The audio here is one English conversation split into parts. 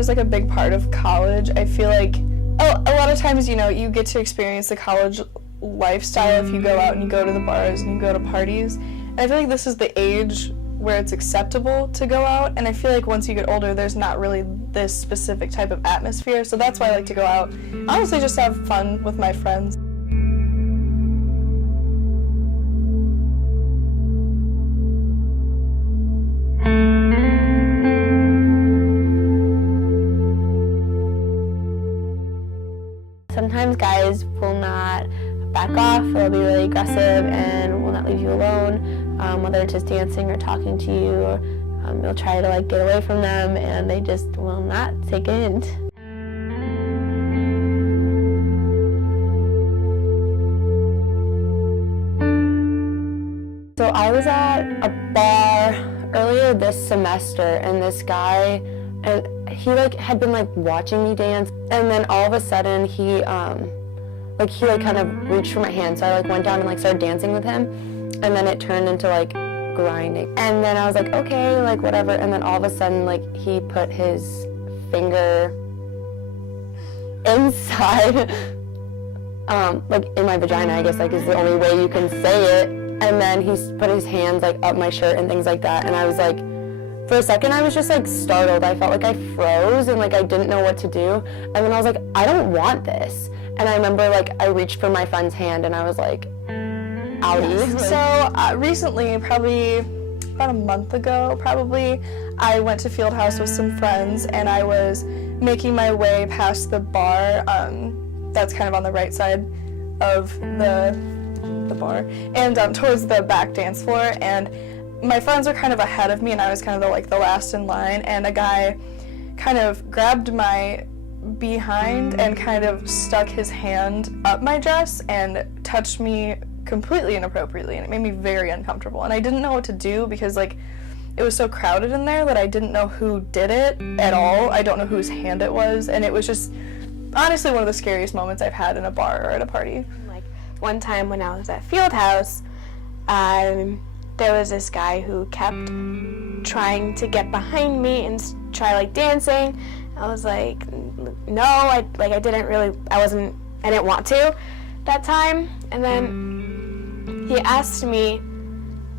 was like a big part of college. I feel like a lot of times, you know, you get to experience the college lifestyle if you go out and you go to the bars and you go to parties. And I feel like this is the age where it's acceptable to go out, and I feel like once you get older, there's not really this specific type of atmosphere, so that's why I like to go out. Honestly, just to have fun with my friends. Sometimes guys will not back off, or they'll be really aggressive and will not leave you alone, whether it's just dancing or talking to you, or you'll try to like get away from them and they just will not take a hint. So I was at a bar earlier this semester, and this guy, he like had been like watching me dance, and then all of a sudden he kind of reached for my hand, so I like went down and like started dancing with him, and then it turned into like grinding, and then I was like, okay, like whatever, and then all of a sudden like he put his finger inside like in my vagina, I guess, like is the only way you can say it, and then he put his hands like up my shirt and things like that, and I was like, for a second I was just like startled. I felt like I froze and like I didn't know what to do, and then I was like, I don't want this. And I remember like I reached for my friend's hand and I was like, outie. So recently, probably about a month ago, I went to Fieldhouse with some friends, and I was making my way past the bar that's kind of on the right side of the bar, and towards the back dance floor, and my friends were kind of ahead of me, and I was kind of the last in line, and a guy kind of grabbed my behind and kind of stuck his hand up my dress and touched me completely inappropriately, and it made me very uncomfortable, and I didn't know what to do because like it was so crowded in there that I didn't know who did it at all. I don't know whose hand it was, and it was just honestly one of the scariest moments I've had in a bar or at a party. Like one time when I was at Fieldhouse, there was this guy who kept trying to get behind me and try like dancing. I was like, no, I didn't want to that time. And then he asked me,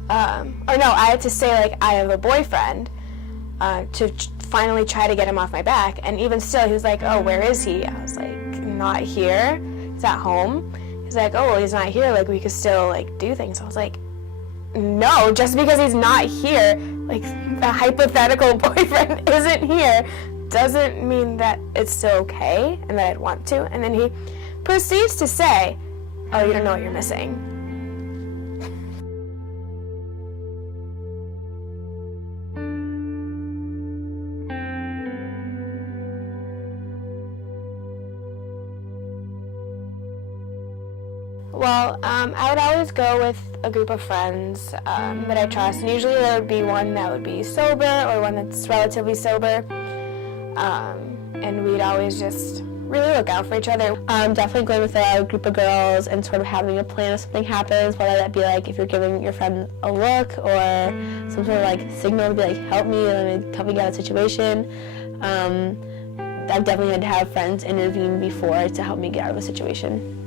I had to say like I have a boyfriend to finally try to get him off my back. And even still, he was like, oh, where is he? I was like, not here. He's at home. He's like, oh, well, he's not here. Like we could still like do things. I was like, no, just because he's not here, like a hypothetical boyfriend isn't here, doesn't mean that it's still okay and that I'd want to. And then he proceeds to say, oh, you don't know what you're missing. Well, I would always go with a group of friends that I trust, and usually there would be one that would be sober or one that's relatively sober, and we'd always just really look out for each other. Definitely going with a group of girls and sort of having a plan if something happens, whether that be like if you're giving your friend a look or some sort of like signal to be like, help me get out of the situation. I've definitely had to have friends intervene before to help me get out of a situation.